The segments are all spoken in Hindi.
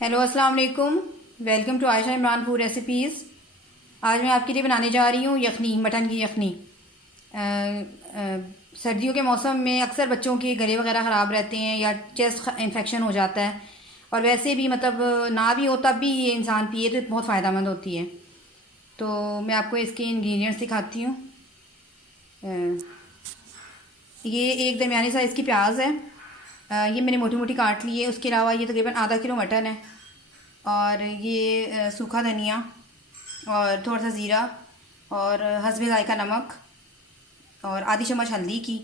हेलो अस्सलाम वालेकुम। Welcome to Ayesha Imran food recipes. आज मैं आपके लिए बनाने जा रही हूँ यखनी, मटन की यखनी। सर्दियों के मौसम में अक्सर बच्चों के गले वगैरह ख़राब रहते हैं या चेस्ट इन्फेक्शन हो जाता है, और वैसे भी मतलब ना भी हो तब भी ये इंसान पिए तो बहुत फ़ायदेमंद होती है। तो मैं आपको इसके इंग्रेडिएंट्स दिखाती हूँ। ये एक दरमियानी साइज़ की प्याज है। ये मैंने मोटी मोटी काट ली है। उसके अलावा ये तकरीबन आधा किलो मटन है, और ये सूखा धनिया और थोड़ा सा ज़ीरा और हस्बे ज़ायका नमक और आधी चम्मच हल्दी की।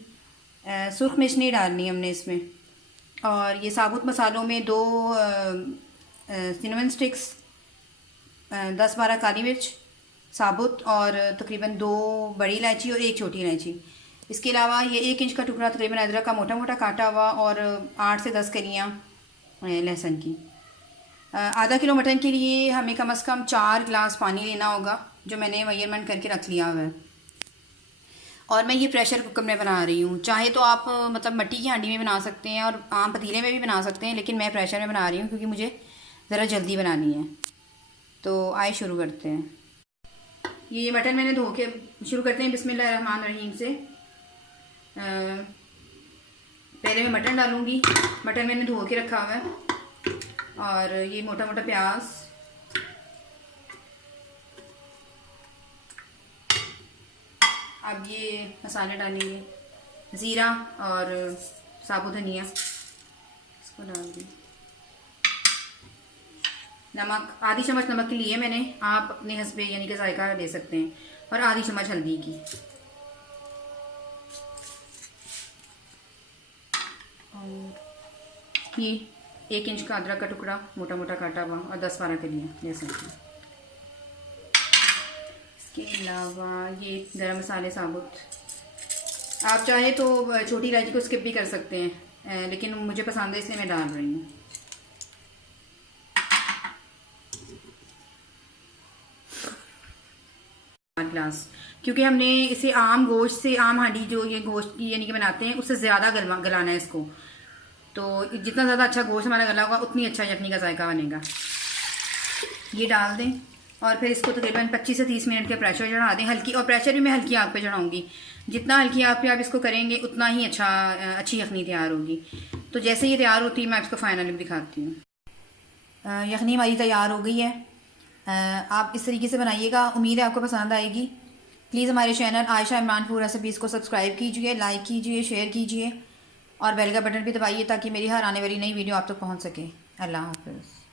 सुर्ख मिर्च नहीं डालनी हमने इसमें। और ये साबुत मसालों में दो सिनेमन स्टिक्स, 10-12 काली मिर्च साबुत, और तकरीबन 2 बड़ी इलायची और 1 छोटी इलायची। इसके अलावा ये 1 इंच का टुकड़ा तकरीबन अदरक का मोटा मोटा काटा हुआ, और 8 से 10 कलियाँ लहसुन की। आधा किलो मटन के लिए हमें कम से कम 4 गिलास पानी लेना होगा, जो मैंने मेजरमेंट करके रख लिया हुआ है। और मैं ये प्रेशर कुकर में बना रही हूँ। चाहे तो आप मतलब मिट्टी की हांडी में बना सकते हैं और आम पतीले में भी बना सकते हैं, लेकिन मैं प्रेशर में बना रही हूँ क्योंकि मुझे ज़रा जल्दी बनानी है। तो आइए शुरू करते हैं। ये मटन मैंने धो के शुरू करते हैं बिस्मिल्लाहिर्रहमानिर्रहीम से। पहले मैं मटन डालूँगी। मटन मैंने धो के रखा हुआ है। और ये मोटा मोटा प्याज, अब ये मसाले डालेंगे। ज़ीरा और साबुत धनिया इसको डाल दी। नमक आधी चम्मच नमक की लिए मैंने, आप अपने हस्बे यानी कि जायका दे सकते हैं। और आधी चम्मच हल्दी की। और ये 1 इंच का अदरक का टुकड़ा मोटा मोटा काटा हुआ, और 10-12 कलियाँ लहसुन की। इसके अलावा ये गरम मसाले साबुत। आप चाहे तो छोटी इलायची को स्किप भी कर सकते हैं, लेकिन मुझे पसंद है इसलिए मैं डाल रही हूँ। ग्लास, क्योंकि हमने इसे आम गोश्त से, आम हांडी जो ये गोश्त की यानी कि बनाते हैं, उससे ज़्यादा गलाना है इसको। तो जितना ज़्यादा अच्छा गोश्त हमारा गला होगा उतनी अच्छा यखनी का जायका बनेगा। ये डाल दें और फिर इसको तकरीबन 25 से 30 मिनट के प्रेशर चढ़ा दें हल्की, और प्रेशर भी मैं हल्की आग पे चढ़ाऊँगी। जितना हल्की आग पे आप इसको करेंगे उतना ही अच्छी यखनी तैयार होगी। तो जैसे ये तैयार होती है मैं इसको फाइनल लुक दिखाती हूँ। यखनी हमारी तैयार हो गई है। आप इस तरीके से बनाइएगा, उम्मीद है आपको पसंद आएगी। प्लीज़ हमारे channel Ayesha Imran food recipes को सब्सक्राइब कीजिए, लाइक कीजिए, शेयर कीजिए, और बेल का बटन भी दबाइए ताकि मेरी हर आने वाली नई वीडियो आप तक पहुँच सके। अल्लाह हाफ़िज़।